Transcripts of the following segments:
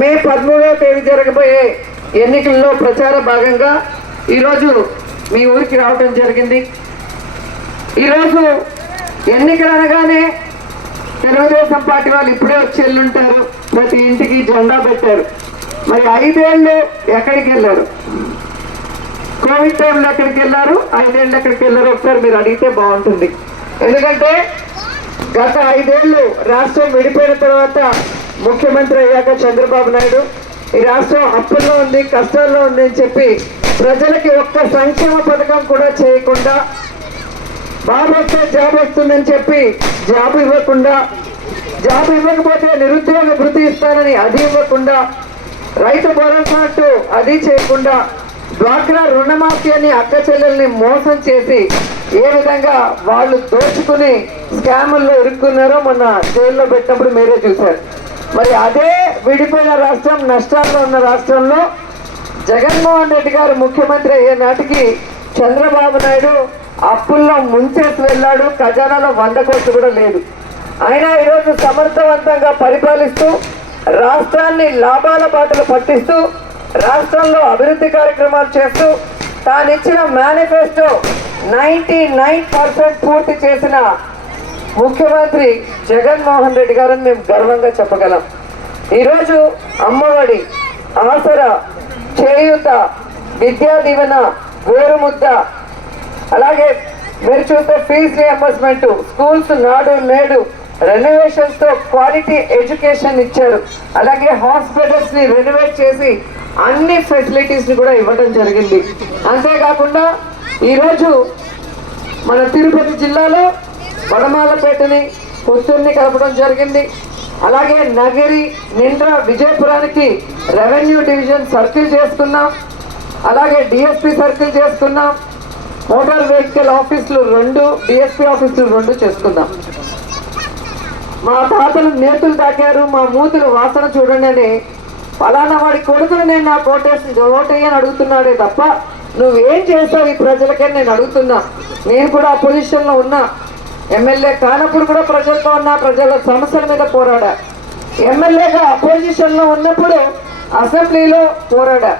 మే 13వ తేదీ జరగబోయే ఎన్నికల్లో ప్రచార భాగంగా ఈరోజు మీ ఊరికి రావడం జరిగింది. ఈరోజు ఎన్నికలు అనగానే తెలుగుదేశం పార్టీ వాళ్ళు ఇప్పుడే వచ్చి వెళ్ళుంటారు, ప్రతి ఇంటికి జెండా పెట్టారు. మరి 5 ఏళ్ళు ఎక్కడికి వెళ్ళారు? కోవిడ్ టైంలో ఎక్కడికి వెళ్ళారు? 5 ఏళ్ళు ఎక్కడికి వెళ్ళారు? ఒకసారి మీరు అడిగితే బాగుంటుంది. ఎందుకంటే గత 5 ఏళ్ళు రాష్ట్రం విడిపోయిన తర్వాత ముఖ్యమంత్రి అయ్యాక చంద్రబాబు నాయుడు ఈ రాష్ట్రం అప్పుల్లో ఉంది, కష్టాల్లో ఉంది అని చెప్పి ప్రజలకి ఒక్క సంక్షేమ పథకం కూడా చేయకుండా, బాబు వస్తే జాబ్ వస్తుందని చెప్పి జాబ్ ఇవ్వకుండా, జాబ్ ఇవ్వకపోతే నిరుద్యోగ భృతి ఇస్తానని అది ఇవ్వకుండా, రైతు భరోసా అంటూ అది చేయకుండా, డ్వాక్రా రుణమాఫీ అని అక్క చెల్లెల్ని మోసం చేసి ఏ విధంగా వాళ్ళు దోచుకుని స్కాముల్లో ఇరుక్కున్నారో మొన్న జైల్లో పెట్టినప్పుడు మీరే చూశారు. మరి అదే విడిపోయిన రాష్ట్రం, నష్టాల్లో ఉన్న రాష్ట్రంలో జగన్మోహన్ రెడ్డి గారు ముఖ్యమంత్రి అయ్యే నాటికి చంద్రబాబు నాయుడు అప్పుల్లో ముంచేసి వెళ్ళాడు. ఖజానాలో 100 కోట్లు కూడా లేదు. అయినా ఈరోజు సమర్థవంతంగా పరిపాలిస్తూ రాష్ట్రాన్ని లాభాల బాటలు పట్టిస్తూ రాష్ట్రంలో అభివృద్ధి కార్యక్రమాలు చేస్తూ తానిచ్చిన మేనిఫెస్టో 99% పూర్తి చేసిన ముఖ్యమంత్రి జగన్మోహన్ రెడ్డి గారని మేము గర్వంగా చెప్పగలం. ఈరోజు అమ్మఒడి, ఆసరా, చేయూత, విద్యా దీవెన, గోరుముద్ద, అలాగే మీరు చూస్తే ఫీజు రియంబర్స్మెంట్, స్కూల్స్ నాడు నేడు రెనోవేషన్స్ తో క్వాలిటీ ఎడ్యుకేషన్ ఇచ్చారు. అలాగే హాస్పిటల్స్ ని రెనోవేట్ చేసి అన్ని ఫెసిలిటీస్ ని కూడా ఇవ్వడం జరిగింది. అంతేకాకుండా ఈరోజు మన తిరుపతి జిల్లాలో వడమాలపేటని, పుత్తూరుని కలపడం జరిగింది. అలాగే నగిరి, నిండ్ర, విజయపురానికి రెవెన్యూ డివిజన్ సర్కిల్ చేసుకున్నాం. అలాగే డిఎస్పీ సర్కిల్ చేసుకున్నాం. మోటార్ వెహికల్ ఆఫీసులు 2, డిఎస్పీ ఆఫీసులు 2 చేసుకున్నాం. మా తాతలు నేతులు తాకారు, మా మూతులు వాసన చూడండి అని ఫలానా వాడి కొడుకులు నేను నాకు ఓటేయని అడుగుతున్నాడే తప్ప నువ్వేం చేస్తావు ఈ ప్రజలకే నేను అడుగుతున్నా. నేను కూడా అపోజిషన్లో ఉన్నా, ఎమ్మెల్యే కానప్పుడు కూడా ప్రజలతో ఉన్నా, ప్రజల సమస్యల మీద పోరాడా. ఎమ్మెల్యేగా అపోజిషన్లో ఉన్నప్పుడు అసెంబ్లీలో పోరాడా.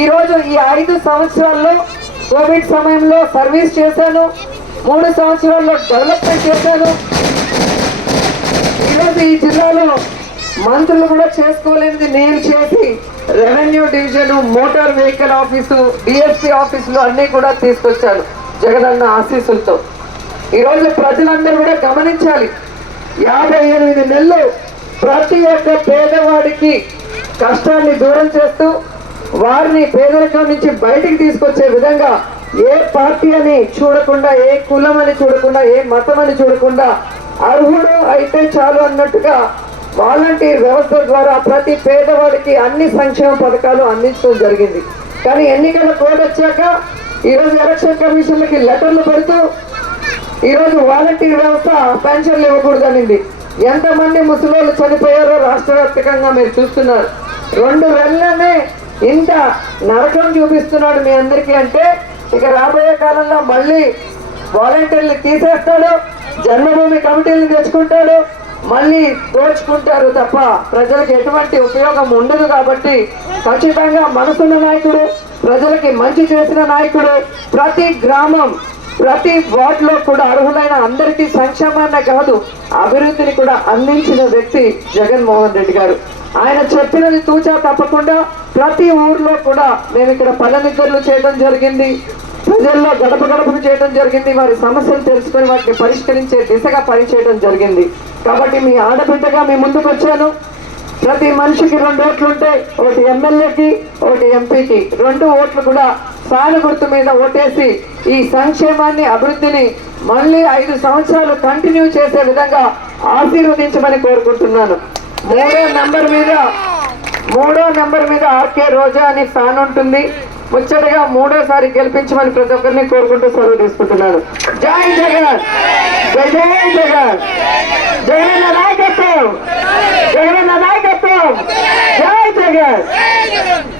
ఈరోజు ఈ 5 సంవత్సరాల్లో కోవిడ్ సమయంలో సర్వీస్ చేశాను, 3 సంవత్సరాల్లో డెవలప్మెంట్ చేశాను. ఈరోజు ఈ జిల్లాలో మంత్రులు కూడా చేసుకోలేనిది నేను చేసి revenue division, motor vehicle office, DSP ఆఫీసులు అన్నీ కూడా తీసుకొచ్చాను జగనన్న ఆశీస్సులతో. ఈరోజు ప్రజలందరూ కూడా గమనించాలి, 58 నెలలు ప్రతి ఒక్క పేదవాడికి కష్టాన్ని దూరం చేస్తూ వారిని పేదరికం నుంచి బయటికి తీసుకొచ్చే విధంగా ఏ పార్టీ అని చూడకుండా, ఏ కులం అని చూడకుండా, ఏ మతం అని చూడకుండా అర్హుడు అయితే చాలు అన్నట్టుగా వాలంటీర్ వ్యవస్థ ద్వారా ప్రతి పేదవాడికి అన్ని సంక్షేమ పథకాలు అందించడం జరిగింది. కానీ ఎన్నికల కోడ్ వచ్చాక ఈరోజు ఎలక్షన్ కమిషన్లకి లెటర్లు పెడుతూ ఈరోజు వాలంటీర్ వ్యవస్థ పెన్షన్లు ఇవ్వకూడదనింది. ఎంతమంది ముసలోళ్ళు చనిపోయారో రాష్ట్ర వ్యాప్తంగా మీరు చూస్తున్నారు. 2 నెలలనే ఇంత నరకం చూపిస్తున్నాడు మీ అందరికీ. అంటే ఇక రాబోయే కాలంలో మళ్ళీ వాలంటీర్లు తీసేస్తాడు, జన్మభూమి కమిటీలను తెచ్చుకుంటాడు, మళ్ళీ దోచుకుంటారు తప్ప ప్రజలకు ఎటువంటి ఉపయోగం ఉండదు. కాబట్టి ఖచ్చితంగా మనసున్న నాయకుడు, ప్రజలకి మంచి చేసిన నాయకుడు, ప్రతి గ్రామం, ప్రతి వార్డులో కూడా అర్హులైన అందరికీ సంక్షేమాన్ని కాదు అభివృద్ధిని కూడా అందించిన వ్యక్తి జగన్మోహన్ రెడ్డి గారు. ఆయన చెప్పినది తూచా తప్పకుండా ప్రతి ఊర్లో కూడా మేము ఇక్కడ పల్లెనిద్దర్లు చేయడం జరిగింది, ప్రజల్లో గడప గడపను చేయడం జరిగింది, వారి సమస్యలు తెలుసుకొని వాటిని పరిష్కరించే దిశగా పనిచేయడం జరిగింది. కాబట్టి మీ ఆడబిడ్డగా మీ ముందుకు వచ్చాను. ప్రతి మనిషికి 2 ఓట్లు ఉంటాయి, ఒకటి ఎమ్మెల్యేకి, ఒకటి ఎంపీకి. 2 ఓట్లు కూడా ఫ్యాన్ గుర్తు మీద ఓటేసి ఈ సంక్షేమాన్ని, అభివృద్ధిని మళ్ళీ 5 సంవత్సరాలు కంటిన్యూ చేసే విధంగా ఆశీర్వదించమని కోరుకుంటున్నాను. 3వ నెంబర్ మీద ఆర్కే రోజా అని ఫ్యాన్ ఉంటుంది. ముచ్చటగా 3వసారి గెలిపించమని ప్రతి ఒక్కరిని కోరుకుంటూ సెలవు తీసుకుంటున్నాను. జై జగన్, జై జై జగన్, జగన్ నాయకత్వం, జగన్ నాయకత్వం, జై జగన్.